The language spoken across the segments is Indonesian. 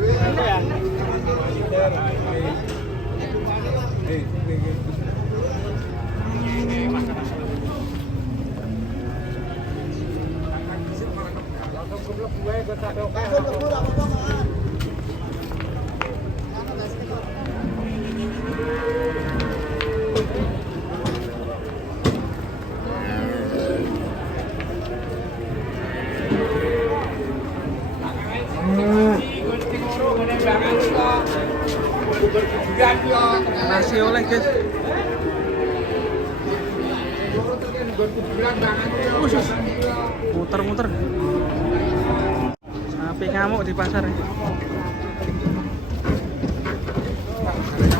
Bahaya ya. Masih oleh guys. Muter-muter. Sampai ngamuk di pasar.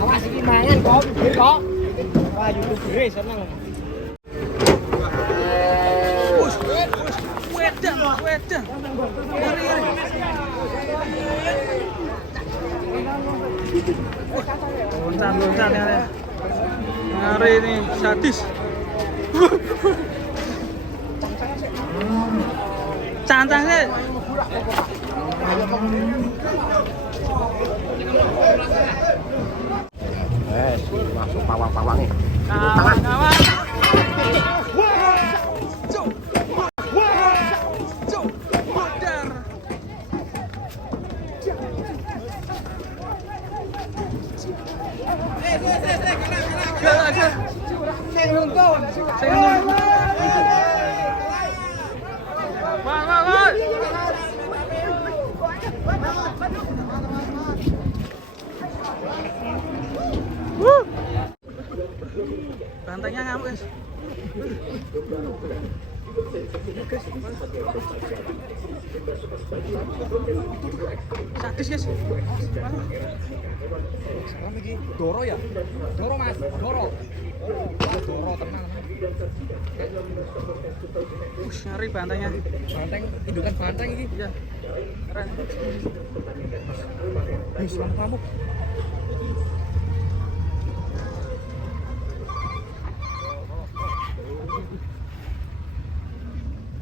Awas iki mangan kok, kok. Wah, YouTuber seneng. Wedang. Ngeri. Loncat ya. Ngeri ini, sadis. Cangcangnya. Masuk pawang-pawangnya. Kawan. Bantengnya ngamuk guys. Sadis guys. Sekarang iki Doro ya? Doro Mas, Doro. Doro tenang. Ngeri bantengnya. Banteng, indukan banteng iki. Iya. Keren. Wis, kamu.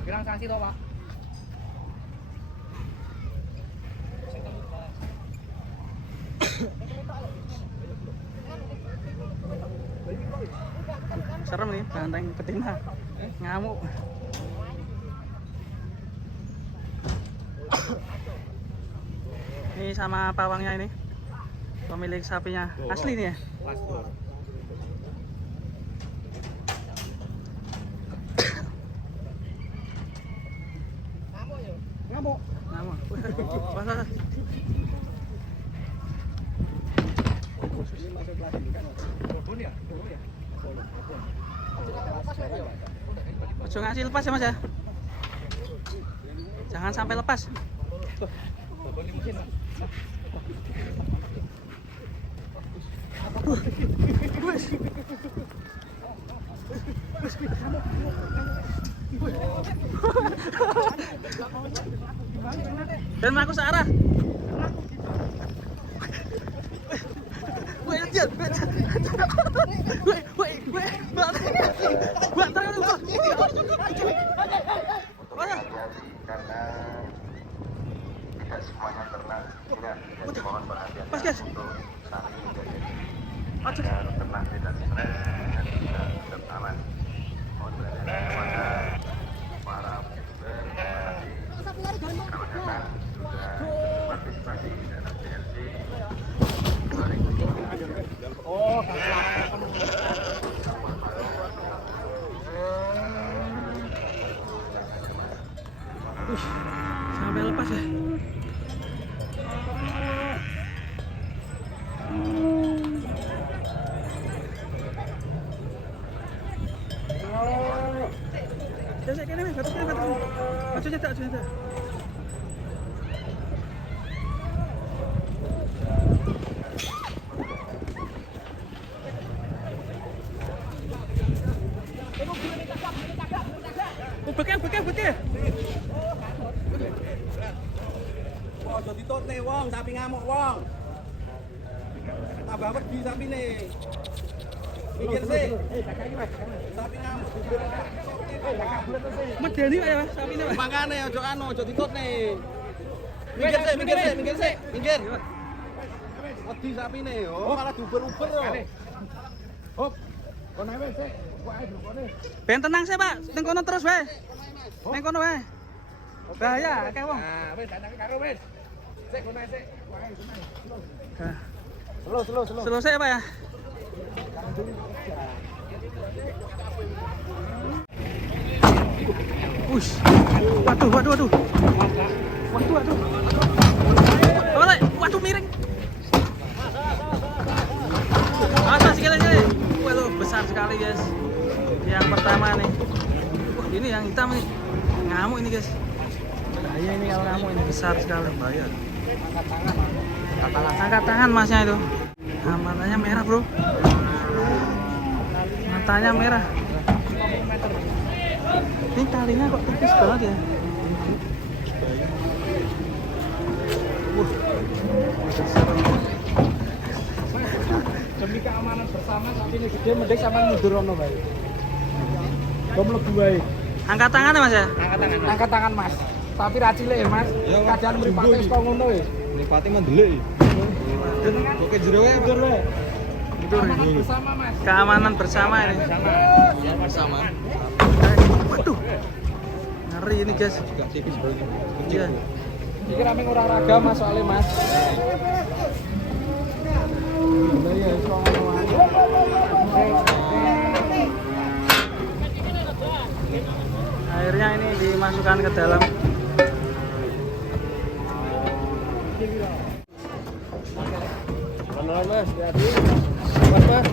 Bilang sanksi toh, Pak. Serem nih banteng betina. Ngamuk. Ini sama pawangnya ini. Pemilik sapinya. Asli nih ya? Ngamuk. Wah. Ojo ngasih lepas ya Mas ya. Jangan sampai lepas. Dan aku searah. Karena tidak semuanya ternak, jadi mohon perhatian Pas, guys. untuk saling menjaga agar ternak tidak stres dan juga tetap aman. Mohon perhatian kepada para youtuber selamat datang sudah partisipasi dalam TLC 2020. Oh, Sampai lepas ya. Saya kira batu. Maju cetak. Ojo ditutne wong, sapi ngamuk wong. Tambah wedi sapine. Mikir sih. Sapi ngamuk. Medeni Pak ya Mas, sapine Pak. Makane ojo anu, ojo ditutne. Mikir sih. Mikir. Wedi sapine yo, malah diuber-uber yo. Hop. Kono wis sik. Kok ae drukone. Ben tenang sih Pak, ning kono terus wae. Ning kono wae. Bahaya akeh wong. Nah, wis datang karo wis. Sik kono sik. Kok ae Slow. Selesai Pak ya. Ush. Waduh. Waduh miring. Atas sekali. Waduh besar sekali guys. Yang pertama nih. Wah ini yang hitam nih. Ngamuk ini guys. Bahaya ini kalau ngamuk ini besar sekali bahaya. Angkat tangan masnya itu. Nah, matanya merah bro. Matanya merah. Ini talinya kok tipis banget ya. Demi keamanan bersama sapi ini gede mending sampean mundur ono bae. Kok mlebu wae. Angkat tangannya mas ya? Angkat tangan mas. Tapi ra cilik ya mas. Kadang mripate wis kok ngono wis. Mripate mendelik. Oke jero wae mundur wae. Keamanan bersama mas. Keamanan bersama ini. Bersama. Waduh. Ngeri ini guys. Juga tipis banget. Iya. Iki rame olahraga mas soalnya mas. Nah ya wis kok ngono wae. Airnya ini dimasukkan ke dalam. Beneran mas, hati. Mas.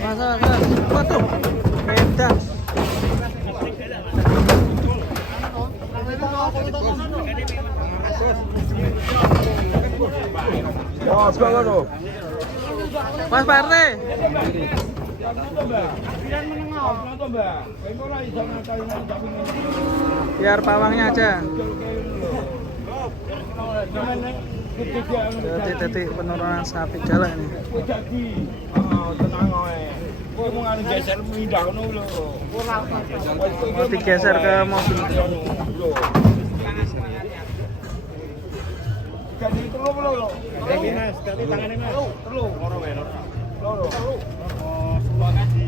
Masa, waduh, edan. Oh, sekolah tuh. Mas Pak RT. Biar pawangnya aja. Detik-detik penurunan sapi jalan ini. Mau digeser ke mobil. Jadi telu lho. Mas, ganti tangane Mas. Telu. Loro wae, loro. Oh, sebelah kaji.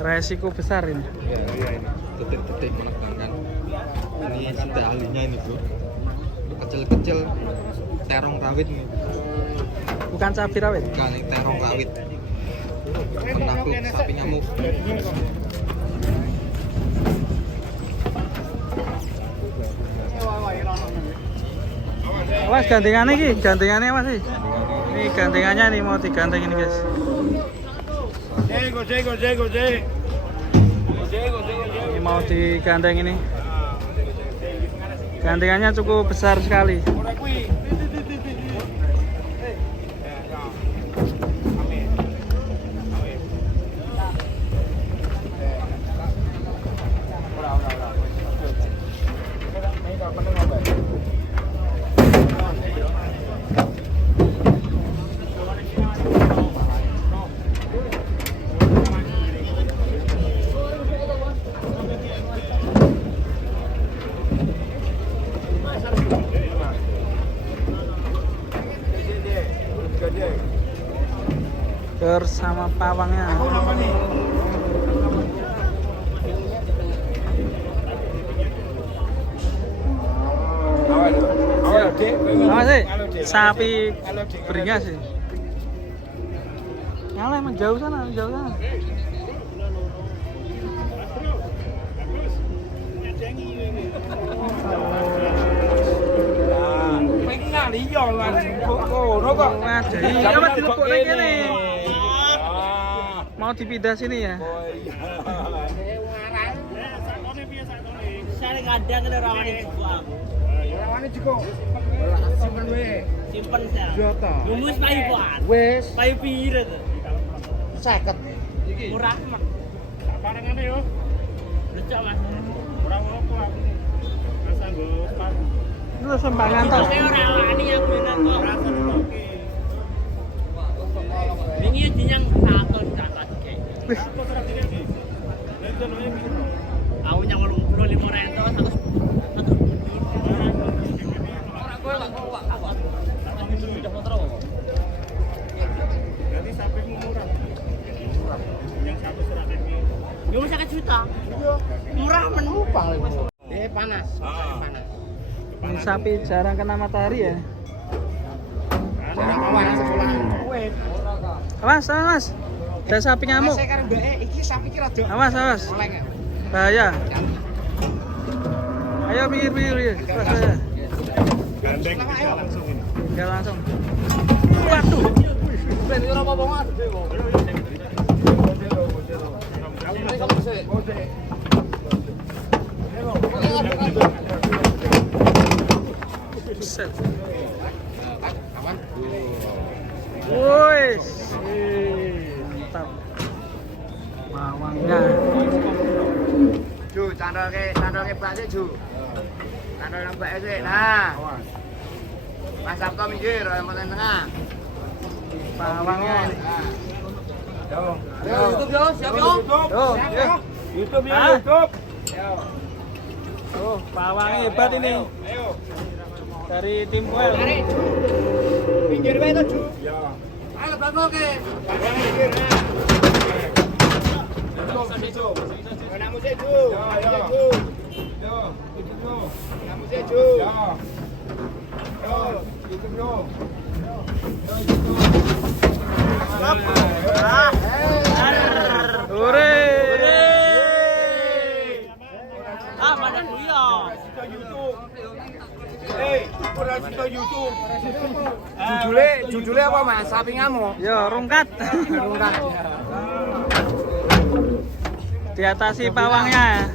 Resiko besar ini. Iya ini. Detik-detik menegangkan. Ini sudah ahlinya ini, Bro. Kecil-kecil terong rawit nih. Bukan cabai rawit. Bukan ini terong rawit. Penakluk sapi nyamuk. Mas gandengannya ini, gandengannya mas sih. Ini gandengannya nih mau diganteng ini guys. Jago. Ini mau diganteng ini. Gandengannya cukup besar sekali. Bersama pawangnya. Apa sih? Sapi beringas sih. Nyala emang jauh sana. Pengen liyo kan. Kok. Iya, apa dilebok lagi nih? mau dipindah sini ya. Simpen Rumus payu kuat. Wes. Payu pira tuh? 50. Murah mah. Barangane yo. Lecok Mas. Ora apa aku. Masa nggo sepatu. Lu sembangan toh. Saya ora wani aku enak kok. Ora sedoke. Wingi dinyang katon dapat iki. Wih, Aku nyang 85 rento satu. Yo bisa ke juta. Murah men. Panas. Panas. ini sapi jarang kena matahari ya. Orang sekolah. Awas, awas. Ada sapi ngamuk. Saya kan mbake iki sapi ki rada. Awas, awas. Oleng ya. Bahaya. Ayo minggir, minggir, minggir. Awas, bahaya. Gandeng langsung ini. Tinggal langsung. Waduh. Ben ora apa-apa mas. Buset. Aman. Woi. Mantap. Bawangnya. Ju, candolke plastik Ju. Candol nang mbake sik. Nah. Mas Sabto minggir, yang paling tengah. Bawangnya ini. Yo. YouTube yo, siap yo. Tuh, ya. YouTube ya, YouTube. Oh, bawangnya hebat ini. Ayo. Dari tim Well. Minggir wae to, Ju. Ya. Ayo bagoke. Minggir. Kamu sih, Ju. Ya, Ju. Yo, YouTube yo. Kamu sih, Ju. Ya. Yo, YouTube yo. Hore. Ah, mana dulu ya? Ora sito YouTube. Judule apa Mas? Sapi ngamuk. Yo, rungkat. Rungkat. Diatasi pawangnya.